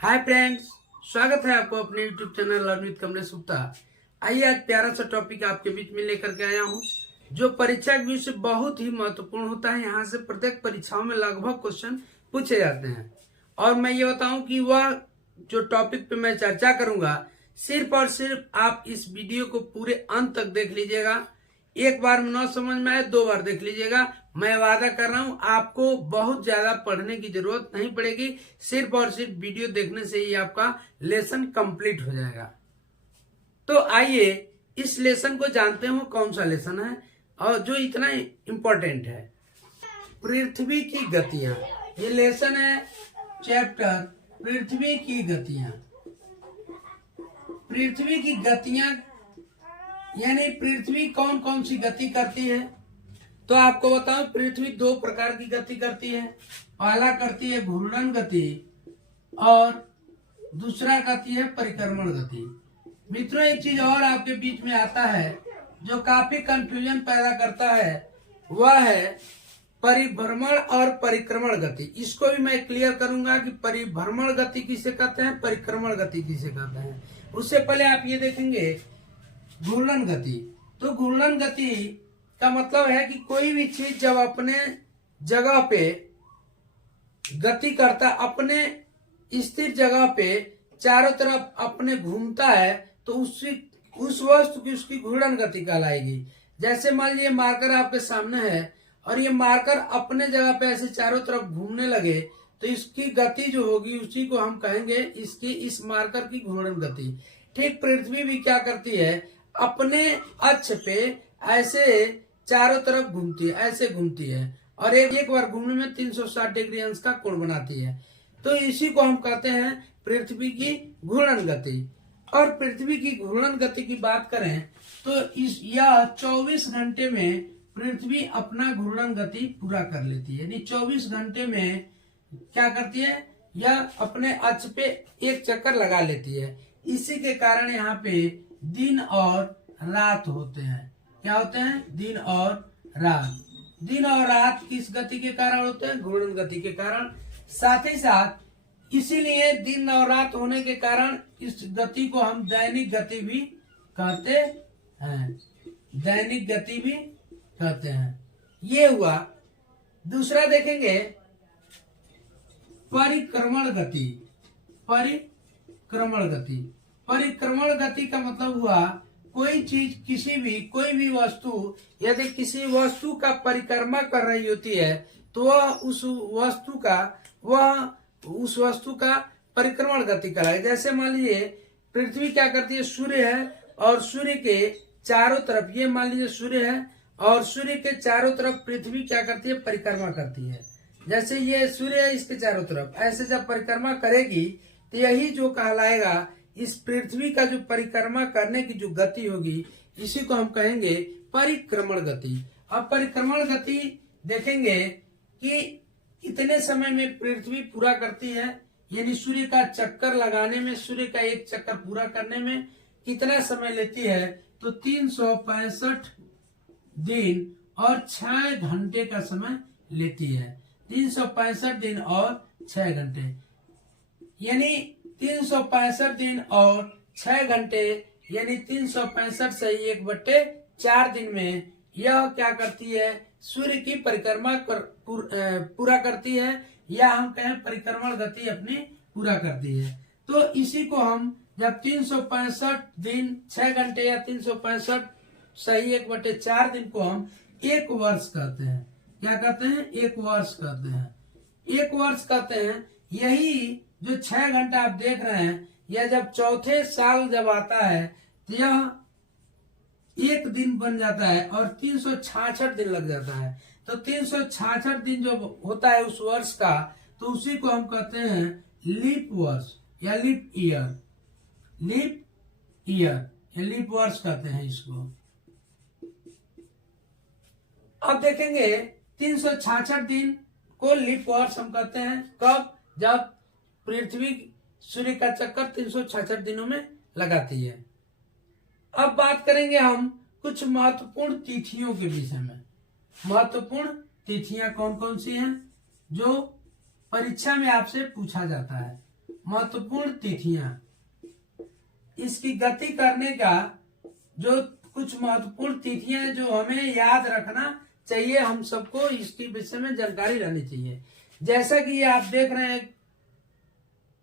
Hi friends, स्वागत है आपको अपने YouTube channel learn with Kamlesh Gupta. आइए आज प्यारा सा टॉपिक आपके बीच में लेकर के आया हूँ जो परीक्षा के विषय बहुत ही महत्वपूर्ण होता है। यहाँ से प्रत्येक परीक्षाओं में लगभग क्वेश्चन पूछे जाते हैं और मैं ये बताऊं कि वह जो टॉपिक पे मैं चर्चा करूंगा सिर्फ और सिर्फ आप इस वीडियो को पूरे अंत तक देख लीजिएगा। एक बार में न समझ में आए 2 बार देख लीजिएगा। मैं वादा कर रहा हूं आपको बहुत ज्यादा पढ़ने की जरूरत नहीं पड़ेगी, सिर्फ और सिर्फ वीडियो देखने से ही आपका लेसन कंप्लीट हो जाएगा। तो आइए इस लेसन को जानते हो कौन सा लेसन है और जो इतना इंपॉर्टेंट है। पृथ्वी की गतियां, ये लेसन है चैप्टर पृथ्वी की गतियां। पृथ्वी की गतियां यानी पृथ्वी कौन कौन सी गति करती है। तो आपको बताऊं पृथ्वी 2 प्रकार की गति करती है। पहला करती है घूर्णन गति और दूसरा गति है परिक्रमण गति। मित्रों, एक चीज और आपके बीच में आता है जो काफी कंफ्यूजन पैदा करता है, वह है परिभ्रमण और परिक्रमण गति। इसको भी मैं क्लियर करूंगा कि परिभ्रमण गति किसे कहते हैं, परिक्रमण गति किसे कहते हैं। उससे पहले आप ये देखेंगे घूर्णन गति। तो घूर्णन गति का मतलब है कि कोई भी चीज जब अपने जगह पे गति करता, अपने स्थिर जगह पे चारों तरफ अपने घूमता है तो उस वस्तु की उसकी घूर्णन गति कहलाएगी। जैसे मान लीजिए मार्कर आपके सामने है और ये मार्कर अपने जगह पे ऐसे चारों तरफ घूमने लगे तो इसकी गति जो होगी उसी को हम कहेंगे इसकी इस मार्कर की घूर्णन गति। ठीक पृथ्वी भी क्या करती है, अपने अक्ष पे ऐसे चारों तरफ घूमती है, ऐसे घूमती है और एक बार घूमने में 360 डिग्री अंश का कोण बनाती है। तो इसी को हम कहते हैं पृथ्वी की घूर्णन गति। और पृथ्वी की घूर्णन गति की बात करें तो यह 24 घंटे में पृथ्वी अपना घूर्णन गति पूरा कर लेती है। यानी 24 घंटे में क्या करती है, यह अपने अक्ष पे एक चक्कर लगा लेती है। इसी के कारण यहाँ पे दिन और रात होते हैं। क्या होते हैं, दिन और रात। दिन और रात किस गति के कारण होते हैं, घूर्णन गति के कारण। साथ ही साथ इसीलिए दिन और रात होने के कारण इस गति को हम दैनिक गति भी कहते हैं, दैनिक गति भी कहते हैं। ये हुआ। दूसरा देखेंगे परिक्रमण गति। परिक्रमण गति, परिक्रमण गति का मतलब हुआ कोई चीज कोई भी वस्तु यदि किसी वस्तु का परिक्रमा कर रही होती है तो वह उस वस्तु का परिक्रमण गति कराएगी। जैसे मान लीजिए पृथ्वी क्या करती है, सूर्य है और सूर्य के चारों तरफ, ये मान लीजिए सूर्य है और सूर्य के चारों तरफ पृथ्वी क्या करती है, परिक्रमा करती है। जैसे ये सूर्य है, इसके चारों तरफ ऐसे जब परिक्रमा करेगी तो यही जो कहलाएगा, इस पृथ्वी का जो परिक्रमा करने की जो गति होगी इसी को हम कहेंगे परिक्रमण गति। अब परिक्रमण गति देखेंगे कि कितने समय में पृथ्वी पूरा करती है, यानी सूर्य का चक्कर लगाने में, सूर्य का एक चक्कर पूरा करने में कितना समय लेती है। तो 365 दिन और 6 घंटे का समय लेती है। 365 दिन और 6 घंटे, यानी 365 दिन और 6 घंटे, यानी 365 से 1/4 दिन में यह क्या करती है, सूर्य की परिक्रमा पूरा करती है, या हम कहें परिक्रमण गति अपनी पूरा करती है। तो इसी को हम जब 365 दिन 6 घंटे या 365 सही 1/4 दिन को हम 1 वर्ष कहते हैं। क्या कहते हैं, 1 वर्ष कहते हैं। 1 वर्ष कहते हैं। यही जो 6 घंटा आप देख रहे हैं, यह जब चौथे साल जब आता है तो यह 1 दिन बन जाता है और 366 दिन लग जाता है। तो 366 दिन जो होता है उस वर्ष का, तो उसी को हम कहते हैं लीप वर्ष या लीप ईयर। लीप ईयर या लीप वर्ष कहते हैं इसको। अब देखेंगे 366 दिन को लीप वर्ष हम कहते हैं। कब, जब पृथ्वी सूर्य का चक्कर 366 दिनों में लगाती है। अब बात करेंगे हम कुछ महत्वपूर्ण तिथियों के विषय में। महत्वपूर्ण तिथियां कौन कौन सी हैं जो परीक्षा में आपसे पूछा जाता है। महत्वपूर्ण तिथियां, इसकी गति करने का जो कुछ महत्वपूर्ण तिथियां हैं जो हमें याद रखना चाहिए, हम सबको इसके विषय में जानकारी रहनी चाहिए। जैसा कि ये आप देख रहे हैं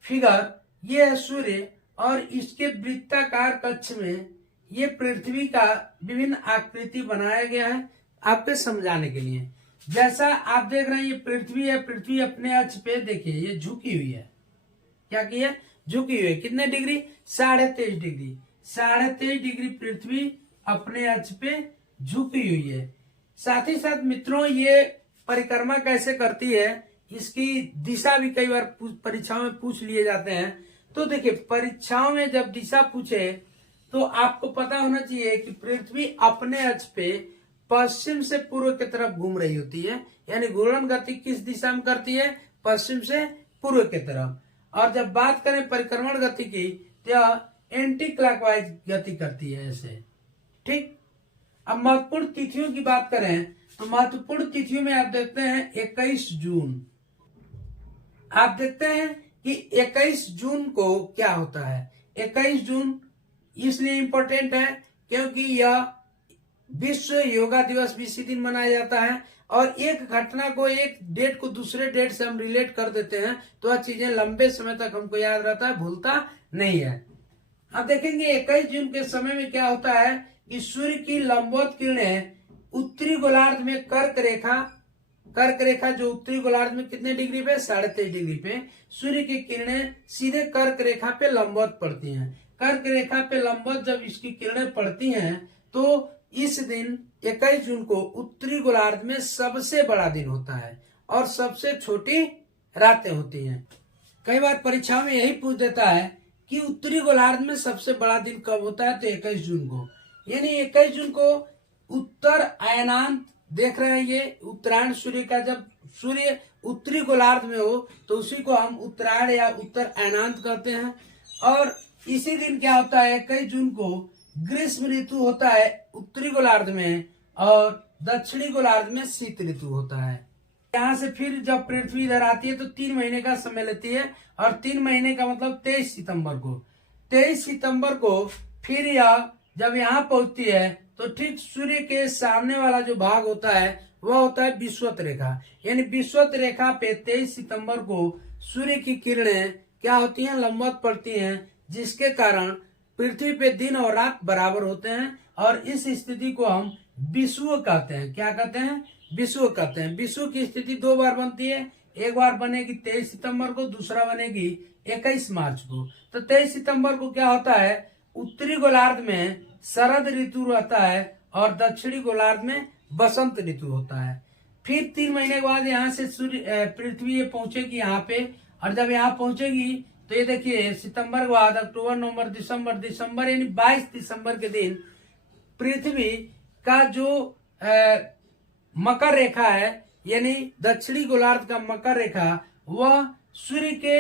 फिगर, ये है सूर्य और इसके वृत्ताकार कक्ष में ये पृथ्वी का विभिन्न आकृति बनाया गया है आपके समझाने के लिए। जैसा आप देख रहे हैं ये पृथ्वी है, पृथ्वी अपने अक्ष पे देखिए ये झुकी हुई है। क्या की है? झुकी हुई है। कितने डिग्री? 23.5 डिग्री। 23.5 डिग्री पृथ्वी अपने अक्ष पे झुकी हुई है। साथ ही साथ मित्रों ये परिक्रमा कैसे करती है, इसकी दिशा भी कई बार परीक्षाओं में पूछ लिए जाते हैं। तो देखिए परीक्षाओं में जब दिशा पूछे तो आपको पता होना चाहिए कि पृथ्वी अपने अक्ष पे पश्चिम से पूर्व की तरफ घूम रही होती है, यानी घूर्णन गति किस दिशा में करती है? पश्चिम से पूर्व की तरफ। और जब बात करें परिक्रमण गति की तो एंटी क्लॉकवाइज गति करती है ऐसे। ठीक। अब महत्वपूर्ण तिथियों की बात करें तो महत्वपूर्ण तिथियों में आप देखते हैं 21 जून। आप देखते हैं कि 21 जून को क्या होता है। 21 जून इसलिए इंपॉर्टेंट है क्योंकि यह विश्व योगा दिवस भी इसी दिन मनाया जाता है। और एक घटना को, एक डेट को दूसरे डेट से हम रिलेट कर देते हैं तो वह चीजें लंबे समय तक हमको याद रहता है, भूलता नहीं है। अब देखेंगे 21 जून के समय में क्या होता है कि सूर्य की लंबवत किरणें उत्तरी गोलार्ध में कर्क रेखा जो उत्तरी गोलार्ध में कितने डिग्री पे? 23.5 डिग्री पे सूर्य की किरणें सीधे कर्क रेखा पे लंबवत पड़ती हैं। कर्क रेखा पे लंबवत जब इसकी किरणें पड़ती हैं तो इस दिन 21 जून को उत्तरी गोलार्ध में सबसे बड़ा दिन होता है और सबसे छोटी रातें होती हैं। कई बार परीक्षा में यही पूछ देता है कि उत्तरी गोलार्ध में सबसे बड़ा दिन कब होता है, तो 21 जून को। यानी 21 जून को उत्तर अयनांत देख रहे हैं, ये उत्तरायण सूर्य का, जब सूर्य उत्तरी गोलार्ध में हो तो उसी को हम उत्तरायण या उत्तर अयनांत कहते हैं। और इसी दिन क्या होता है 21 जून को ग्रीष्म ऋतु होता है उत्तरी गोलार्ध में और दक्षिणी गोलार्ध में शीत ऋतु होता है। यहाँ से फिर जब पृथ्वी इधर आती है तो 3 महीने का समय लेती है और 3 महीने का मतलब 23 सितंबर को फिर यह जब यहाँ पहुंचती है तो ठीक सूर्य के सामने वाला जो भाग होता है वह होता है विषुवत रेखा। यानी विषुवत रेखा पे 23 सितंबर को सूर्य की किरणें क्या होती हैं? लंबवत पड़ती हैं, जिसके कारण पृथ्वी पे दिन और रात बराबर होते हैं और इस स्थिति को हम विषुव कहते हैं। क्या कहते हैं? विषुव कहते हैं। विषुव की स्थिति 2 बार बनती है, एक बार बनेगी 23 सितंबर को, दूसरा बनेगी 21 मार्च को। तो 23 सितंबर को क्या होता है, उत्तरी गोलार्ध में शरद ऋतु रहता है और दक्षिणी गोलार्ध में बसंत ऋतु होता है। फिर 3 महीने के बाद यहाँ से सूर्य पृथ्वी पहुंचेगी यहाँ पे, और जब यहाँ पहुंचेगी तो ये देखिए सितंबर के बाद अक्टूबर, नवंबर, दिसंबर यानी 22 दिसंबर के दिन पृथ्वी का जो मकर रेखा है, यानी दक्षिणी गोलार्ध का मकर रेखा, वह सूर्य के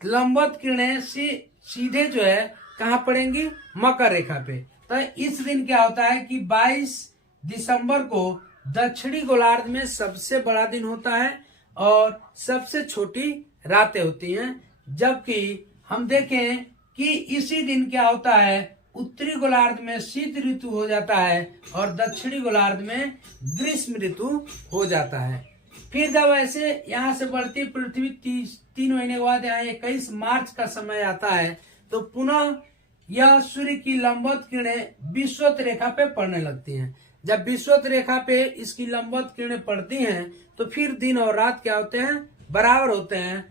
लंबवत किरणें सीधे जो है कहाँ पड़ेंगी? मकर रेखा पे। तो इस दिन क्या होता है कि 22 दिसंबर को दक्षिणी गोलार्ध में सबसे बड़ा दिन होता है और सबसे छोटी रातें होती हैं। जबकि हम देखें कि इसी दिन क्या होता है, उत्तरी गोलार्ध में शीत ऋतु हो जाता है और दक्षिणी गोलार्ध में ग्रीष्म ऋतु हो जाता है। फिर जब ऐसे यहाँ से बढ़ती पृथ्वी 3 महीने के बाद यहाँ 21 मार्च का समय आता है तो पुनः यह सूर्य की लंबवत किरणें विषुवत रेखा पे पड़ने लगती हैं। जब विषुवत रेखा पे इसकी लंबवत किरणें पड़ती हैं तो फिर दिन और रात क्या होते हैं? बराबर होते हैं।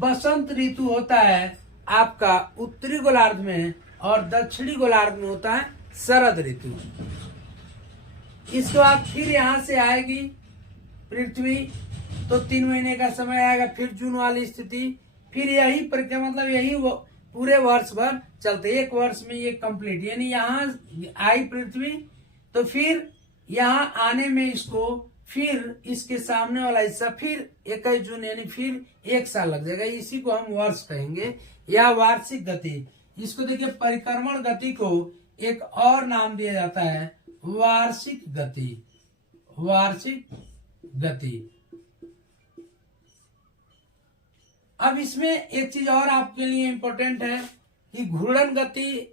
बसंत ऋतु होता है आपका उत्तरी गोलार्ध में और दक्षिणी गोलार्ध में होता है शरद ऋतु। इसके बाद फिर यहाँ से आएगी पृथ्वी, तो 3 महीने का समय आएगा, फिर जून वाली स्थिति। फिर यही परिक्रमा मतलब यही पूरे वर्ष भर चलते, 1 वर्ष में ये कंप्लीट। यानी यहाँ आई पृथ्वी तो फिर यहाँ आने में इसको फिर इसके सामने वाला हिस्सा फिर 21 जून यानी फिर 1 साल लग जाएगा। इसी को हम वर्ष कहेंगे या वार्षिक गति। इसको देखिए परिक्रमण गति को एक और नाम दिया जाता है वार्षिक गति। वार्षिक गति अब इसमें एक चीज और आपके लिए इम्पोर्टेंट है कि घूर्णन गति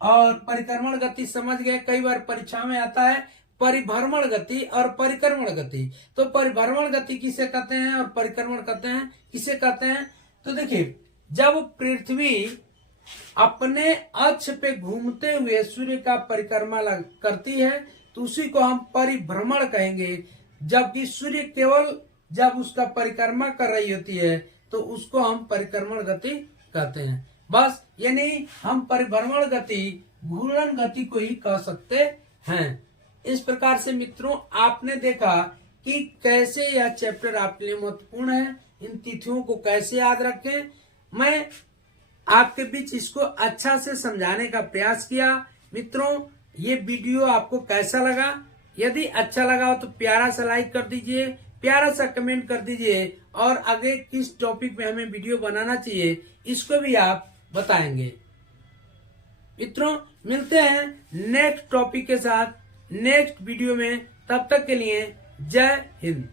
और परिक्रमण गति समझ गए। कई बार परीक्षा में आता है परिभ्रमण गति और परिक्रमण गति। तो परिभ्रमण गति किसे कहते हैं और परिक्रमण कहते हैं किसे कहते हैं? तो देखिए, जब पृथ्वी अपने अक्ष पे घूमते हुए सूर्य का परिक्रमा करती है तो उसी को हम परिभ्रमण कहेंगे, जबकि सूर्य केवल जब उसका परिक्रमा कर रही होती है तो उसको हम परिक्रमण गति कहते हैं। बस, यानी हम परिभ्रमण गति घूर्णन गति को ही कह सकते हैं। इस प्रकार से मित्रों, आपने देखा कि कैसे यह चैप्टर आपके लिए महत्वपूर्ण है, इन तिथियों को कैसे याद रखें। मैं आपके बीच इसको अच्छा से समझाने का प्रयास किया। मित्रों, ये वीडियो आपको कैसा लगा? यदि अच्छा लगा हो तो प्यारा सा लाइक कर दीजिए, प्यारा सा कमेंट कर दीजिए, और आगे किस टॉपिक में हमें वीडियो बनाना चाहिए इसको भी आप बताएंगे। मित्रों, मिलते हैं नेक्स्ट टॉपिक के साथ नेक्स्ट वीडियो में। तब तक के लिए जय हिंद।